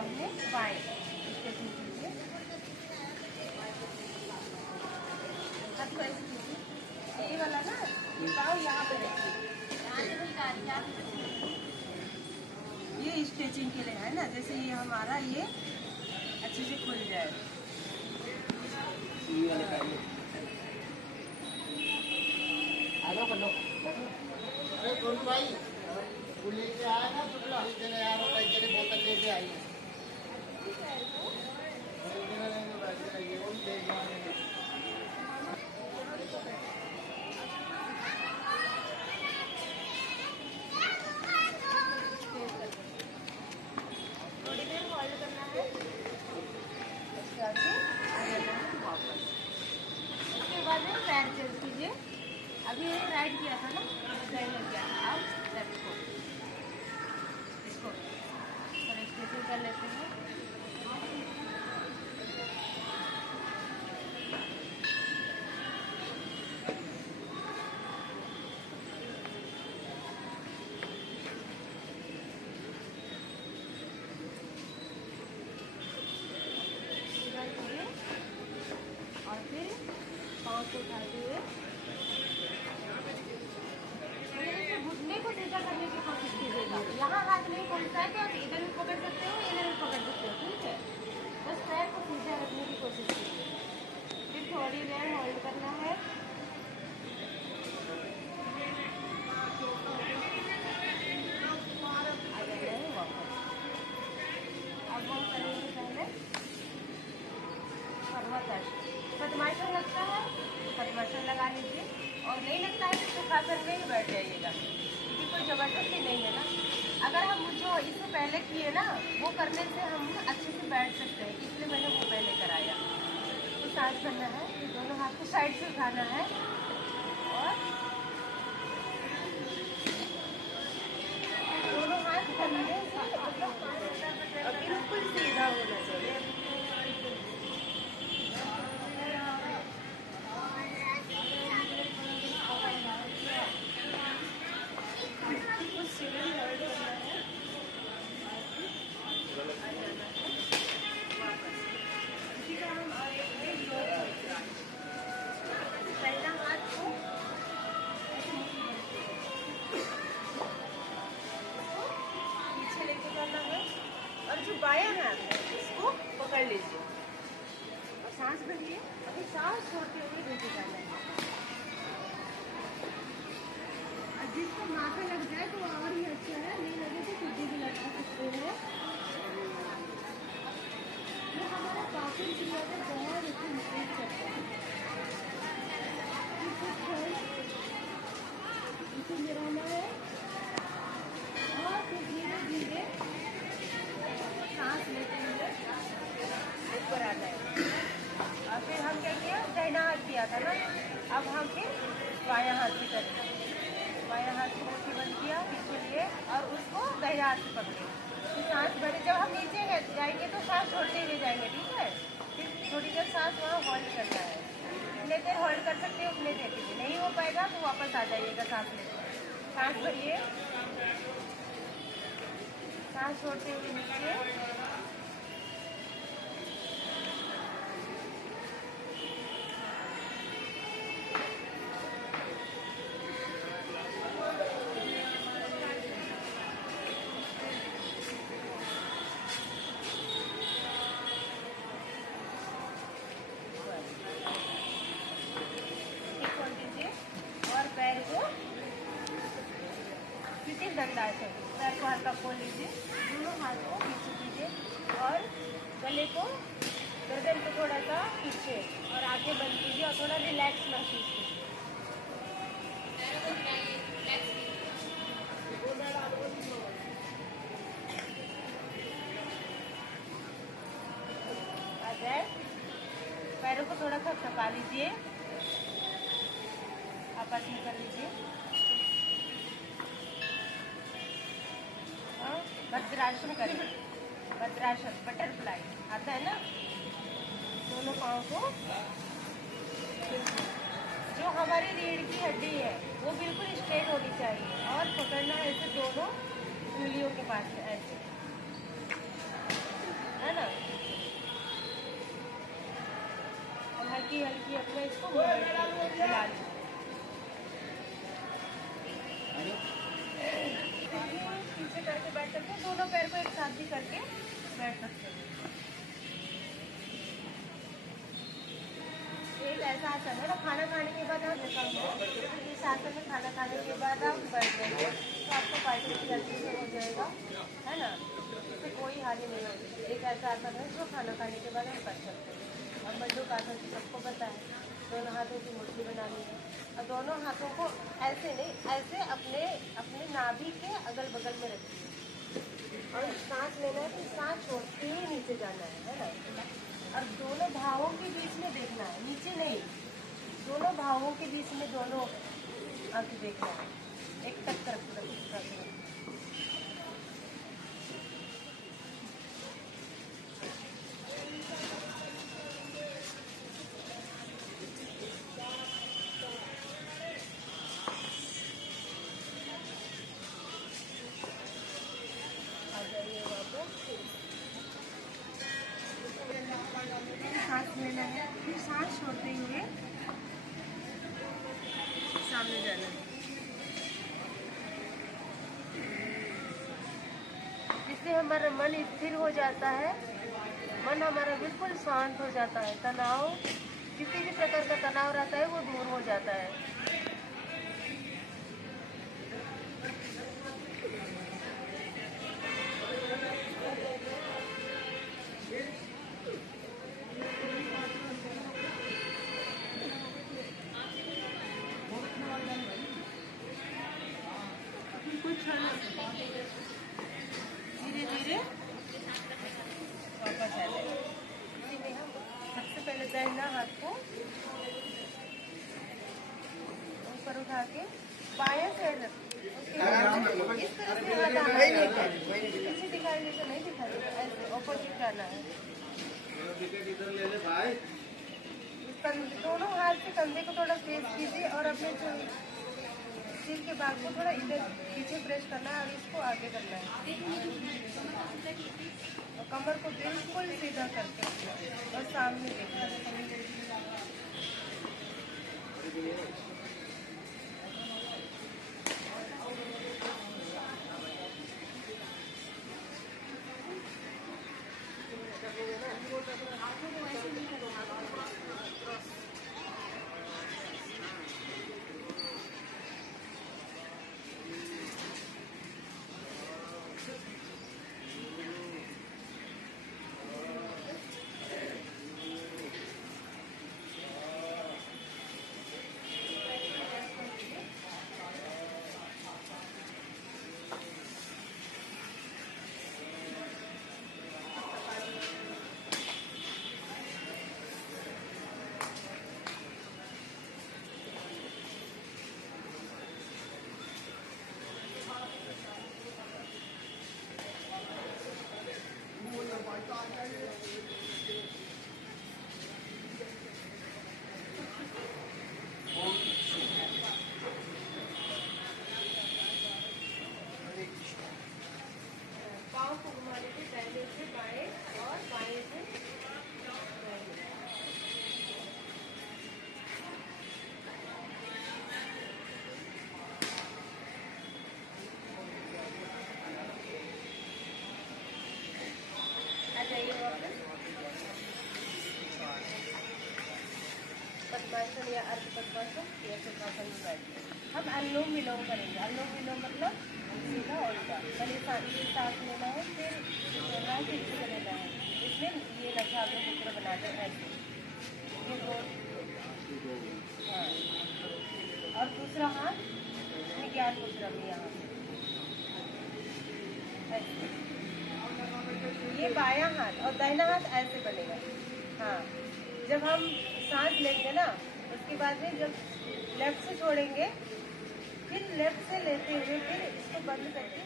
हमने बाएं स्ट्रेचिंग कीजिए। हाथ को ऐसे कीजिए, ये वाला ना पाँव यहाँ पे रखिए, ये स्ट्रेचिंग के लिए है ना, जैसे ये हमारा ये अच्छे से खुल जाए। अरे गोलू भाई वो लेके आया ना शुक्ला यार, बोतल लेके आई है। थोड़ी देर होल्ड करना है, उसके बाद वापस। उसके बाद में पैर चेंज कीजिए। अभी राइट किया था ना, राइट किया था, अब लेफ्ट को, इसको थोड़ा स्ट्रेचिंग कर लेते हैं। और फिर पाँव को उठाते हुए घुटने को सीधा करने की कोशिश कीजिएगा। यहाँ हाथ नहीं पहुँचता है तो आप इधर भी पकड़ सकते हो, इधर भी पकड़ सकते हो, ठीक है। बस पैर को सीधा रखने की कोशिश कीजिए। फिर थोड़ी देर होल्ड करना है। आ जाना है वापस। अब हम करेंगे पहले पर्वतासन। पद्मासन लगता है तो पद्मासन लगा लीजिए, और नहीं लगता है तो सुखासन में ही बैठ जाइएगा, क्योंकि कोई जबरदस्ती नहीं है ना। अगर हम जो इससे पहले किए ना, वो करने से हम अच्छे से बैठ सकते हैं, इसलिए मैंने वो पहले कराया। तो सांस भरना है, दोनों हाथ को साइड से उठाना है और दोनों हाथ कंधे से बिल्कुल सीधा होना चाहिए। पहला हाथ को पीछे लेके करना है, और जो बायां हाथ है इसको पकड़ लीजिए और सांस भरिए। अभी सांस छोड़ते हुए नीचे जाना है। और जिसको माथा लग जाए तो और ही अच्छा है, नहीं लगे तो खुद भी लगा सकते हैं। ये हमारा पाचन क्रिया को बहुत अच्छे इम्प्रूव करता है। इसे गिराना है और फिर धीरे धीरे सांस लेते हुए ऊपर आ जाए। और फिर हम क्या किया, दाहिना हाथ किया था ना, अब हम फिर बायां हाथ भी करेंगे। बायां हाथ को मुट्ठी बंद किया, पीछे लिए और उसको दाहिना हाथ से पकड़े। फिर सांस भरे। जब हम नीचे जाएंगे तो सांस छोड़ते हुए जाएंगे, ठीक है। फिर थोड़ी देर सांस वहाँ होल्ड करना है। जितने देर होल्ड कर सकते हो उतने देर कीजिए, नहीं हो पाएगा तो वापस आ जाइएगा सांस लेते। सांस भरिए, सांस छोड़ते हुए नीचे, और पैर को सिटिंग दंडासन, पैर को हल्का खोल लीजिए, दोनों हाथ को पीछे कीजिए और गले को, गर्दन को थोड़ा सा पीछे और आंखें बंद कीजिए और थोड़ा रिलैक्स महसूस कीजिए। आ जाए, पैरों को थोड़ा सा थका लीजिए, आपस में कर लीजिए। वज्रासन करें, वज्रासन बटरफ्लाई आता है ना। दोनों पाँव को, जो हमारी रीढ़ की हड्डी है वो बिल्कुल स्ट्रेट होनी चाहिए और पकड़ना है ऐसे दोनों उंगलियों के पास से, ऐसे है ना। और हल्की हल्की अपने इसको हिला लो। पीछे करके बैठ सकते हैं, दोनों पैर को एक साथ भी करके बैठ सकते हैं। एक ऐसा आसन है ना, खाना खाने के बाद आप इस आसन में खाना खाने के बाद आप बैठ जाएंगे तो आपको पाचन जल्दी से हो जाएगा, है ना। इससे कोई हानि नहीं होगी। एक ऐसा आसन है जो खाना खाने के बाद हम कर सकते हैं। अब बंदूक आसन तो सबको पता है, दोनों हाथों की मुट्ठी बनानी है और दोनों हाथों को ऐसे नहीं, ऐसे अपने अपने नाभि के अगल बगल में रखिए और सांस लेना है तो सांस छोड़ते ही नीचे जाना है ना। और दोनों भावों के बीच में देखना है, नीचे नहीं, दोनों भावों के बीच में दोनों आंखें देखना है, एक तक तरफ रखना। सांस लेना है, फिर सांस छोड़ते हुए सामने जाना है। इससे हमारा मन स्थिर हो जाता है, मन हमारा बिल्कुल शांत हो जाता है। तनाव, किसी भी प्रकार का तनाव रहता है वो दूर हो जाता है। धीरे धीरे वापस आ जाएगा। इसी में हम सबसे पहले दाहिना हाथ को ऊपर उठा के बायां साइड रखिए। इस तरह से हाथ आना है, पीछे दिखाई देगा, नहीं दिखाई देगा, ऐसे ऑपोजिट करना है। दोनों हाथ से कंधे को थोड़ा फेस कीजिए और अपने जो सिर के भाग को थोड़ा इधर पीछे प्रेस करना है और इसको आगे करना है और कमर को बिल्कुल सीधा करके और सामने देखना है। पाँव को घुमाने के दाहिने से बाएं और बाएं से दाहिने। आ जाइए वापस। पद्मासन या अर्ध पद्मासन या सुखासन में बैठिए। हम अनुलोम विलोम करेंगे। अनुलोम विलोम मतलब सीधा उल्टा, पहले सांस लेना है, फिर छोड़ना है, फिर सीधा लेना है। इसमें ये लक्षाग्र मुद्रा बनाते हैं ऐसे, ये दो। हाँ, और दूसरा हाथ ज्ञान मुद्रा में यहाँ ऐसे। ये बायां हाथ और दाहिना हाथ ऐसे बनेगा। हाँ, जब हम सांस लेंगे ना, उसके बाद में जब लेफ्ट से छोड़ेंगे, फिर लेफ्ट से लेते हुए फिर इसको बंद करके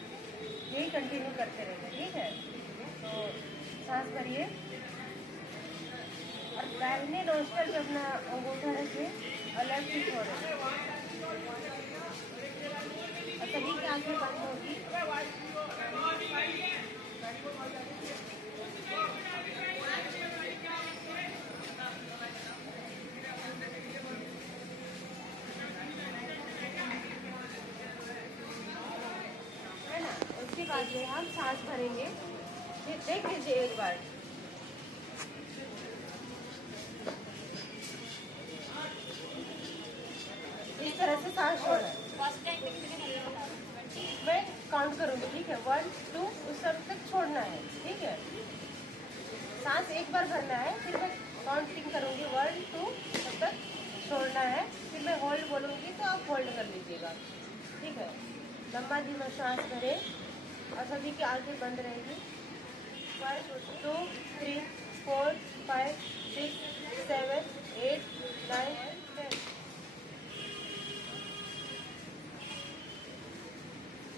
यही कंटिन्यू करते रहेंगे। ठीक है, तो सांस भरिए और दाहिने नोस्ट्रल पे अपना अंगूठा रखिए और लेफ्ट से छोड़ें और सभी की आंखें बंद होगी। बाद में हम सांस भरेंगे। देख लीजिए एक बार। इस तरह से सांस छोड़ना है। मैं काउंट करूंगी, ठीक है? 1 2 उस समय तक छोड़ना है, ठीक है? सांस एक बार भरना है, फिर मैं काउंटिंग करूंगी 1 2 तब तक छोड़ना है, फिर मैं होल्ड बोलूंगी तो आप होल्ड कर लीजिएगा, ठीक है? लंबा धीमा सांस भरें और सभी की आंखें बंद रहेगी। 1 2 3 4 5 6 7 8 9 10।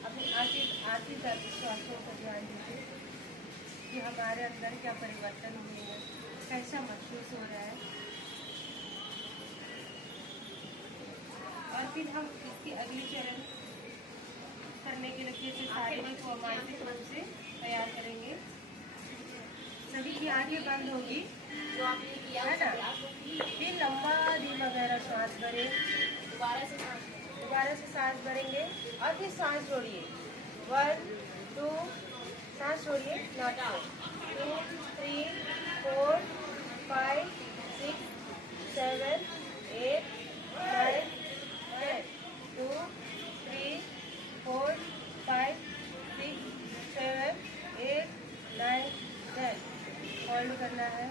अपनी आती जाती श्वासों पर ध्यान दीजिए कि हमारे अंदर क्या परिवर्तन हुए हैं, कैसा महसूस हो रहा है। और फिर हम इसकी अगली चरण करने के लिए फिर शारीरिक व मानसिक रूप से तैयार करेंगे। सभी की आंखें बंद होगी, जो आपने किया है ना? फिर लंबा धीमा गहरा सांस भरें, दोबारा से सांस भरेंगे और फिर सांस छोड़िए। 1 2 सांस छोड़िए, नॉट 2 3 4 5 6 7 8 9 10 2 3 4 5 6 7 8 9 10। होल्ड करना है,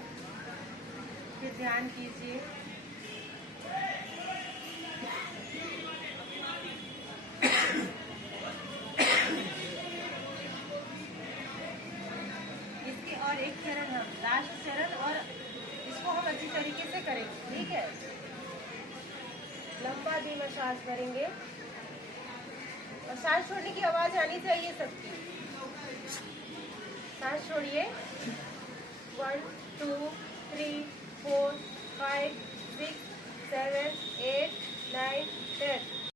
फिर ध्यान कीजिए। इसके और एक चरण हम लास्ट चरण, और इसको हम अच्छी तरीके से करेंगे, ठीक है? लंबा धीमा सांस भरेंगे और सांस छोड़ने की आवाज आनी चाहिए सबकी। सांस छोड़िए। 1 2 3 4 5 6 7 8 9 10।